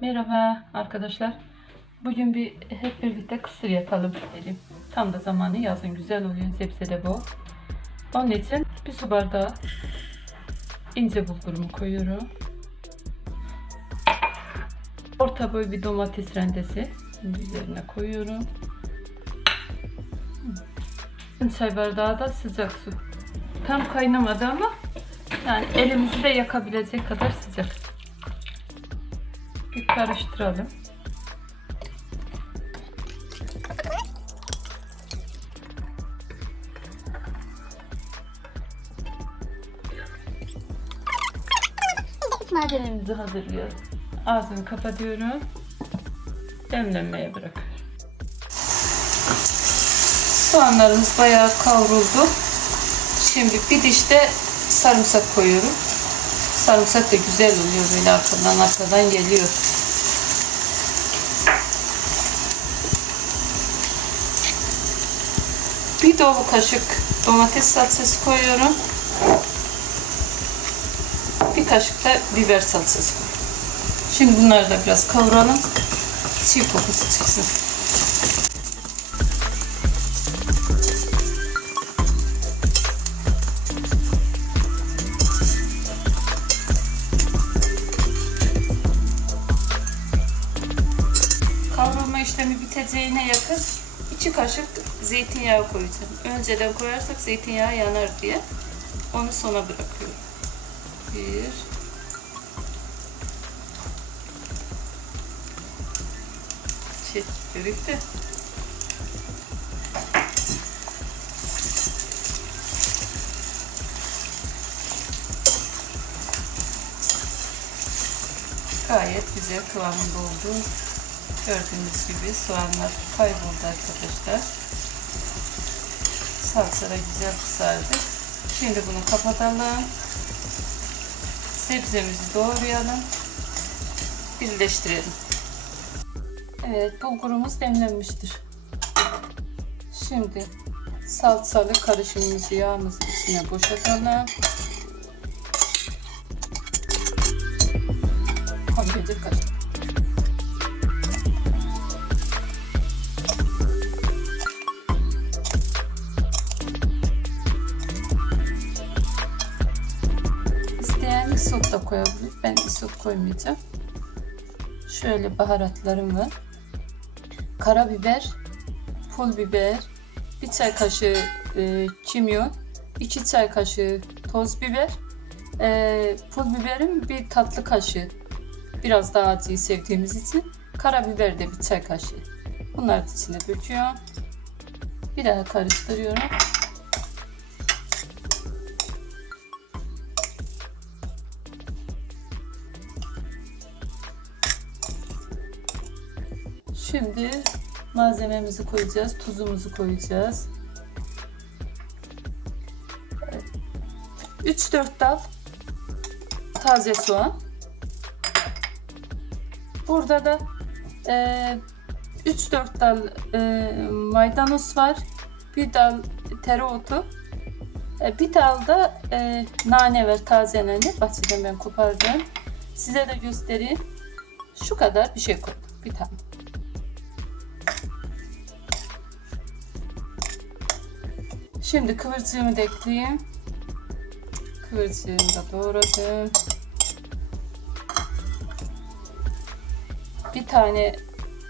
Merhaba arkadaşlar. Bugün bir hep birlikte kısır yapalım dedim. Tam da zamanı yazın güzel oluyor. Zepse de bol. Onun için bir su bardağı ince bulgurumu koyuyorum. Orta boy bir domates rendesi üzerine koyuyorum. Çay bardağı da sıcak su. Tam kaynamadı ama yani elimizi de yakabilecek kadar sıcak. Bir karıştıralım. Malzememizi hazırlıyoruz. Ağzını kapatıyorum. Demlenmeye bırakıyorum. Soğanlarımız bayağı kavruldu. Şimdi bir diş de sarımsak koyuyorum. Sarımsak da güzel oluyor böyle arkadan arkadan geliyor. Bir dolu kaşık domates salçası koyuyorum. Bir kaşık da biber salçası koyuyorum. Şimdi bunları da biraz kavuralım. Çiğ kokusu çıksın. İşlemi biteceğine yakın 2 kaşık zeytinyağı koyacağım. Önceden koyarsak zeytinyağı yanar diye onu sona bırakıyorum. Bir. Şey, birlikte. Gayet güzel kıvamında oldu. Gördüğünüz gibi soğanlar kayboldu arkadaşlar. Salça da güzel kızardı. Şimdi bunu kapatalım. Sebzemizi doğrayalım. Birleştirelim. Evet bulgurumuz demlenmiştir. Şimdi salçalı karışımımızı yağımızın içine boşaltalım. Koyacak kaşık. Koyabilir. Ben isot koymayacağım. Şöyle baharatlarım var. Karabiber, pul biber, bir çay kaşığı e, kimyon, iki çay kaşığı toz biber, e, pul biberin bir tatlı kaşığı. Biraz daha acıyı sevdiğimiz için karabiber de bir çay kaşığı. Bunları içine döküyorum. Bir daha karıştırıyorum. Şimdi malzememizi koyacağız. Tuzumuzu koyacağız. 3-4 dal taze soğan. Burada da e, 3-4 dal e, maydanoz var. Bir dal tereotu. E, bir dal da e, nane var. Taze nane. Bahçeden ben kopardım. Size de göstereyim. Şu kadar bir şey koydum. Bir tane. Şimdi kıvırcığımı da ekleyeyim. Kıvırcığımı da doğradım. Bir tane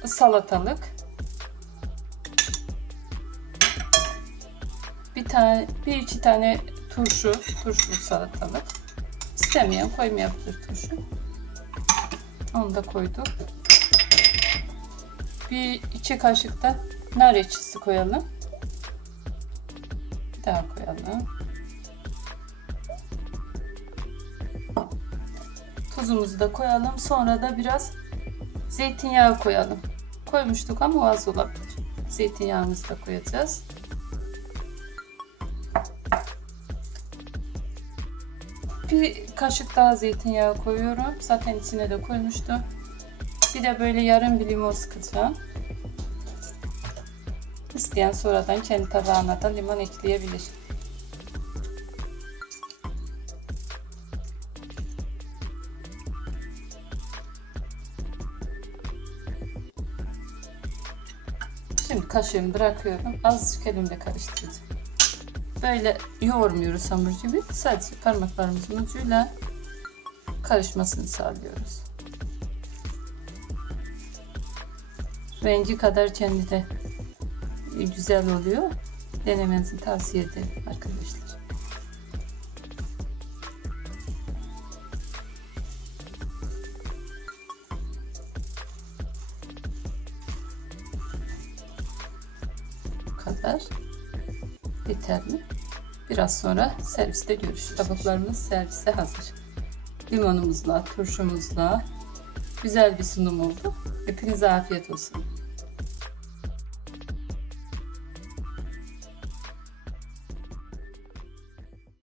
salatalık. Bir tane, bir iki tane turşu, turşu salatalık. İstemeyen koymayabilir turşu. Onu da koyduk. Bir iki kaşık da nar ekşisi koyalım. Bir daha koyalım. Tuzumuzu da koyalım. Sonra da biraz zeytinyağı koyalım. Koymuştuk ama az olabilir. Zeytinyağımızı da koyacağız. Bir kaşık daha zeytinyağı koyuyorum. Zaten içine de koymuştum. Bir de böyle yarım bir limon sıkacağım. İsteyen sonradan kendi tabağına da limon ekleyebilir. Şimdi kaşığımı bırakıyorum. Azıcık elimle karıştıracağım. Böyle yoğurmuyoruz hamur gibi. Sadece parmaklarımızın ucuyla karışmasını sağlıyoruz. Rengi kadar kendi de güzel oluyor. Denemenizi tavsiye ederim arkadaşlar. Bu kadar yeterli. Biraz sonra serviste görüşürüz. Tabaklarımız servise hazır. Limonumuzla, turşumuzla güzel bir sunum oldu. Hepinize afiyet olsun.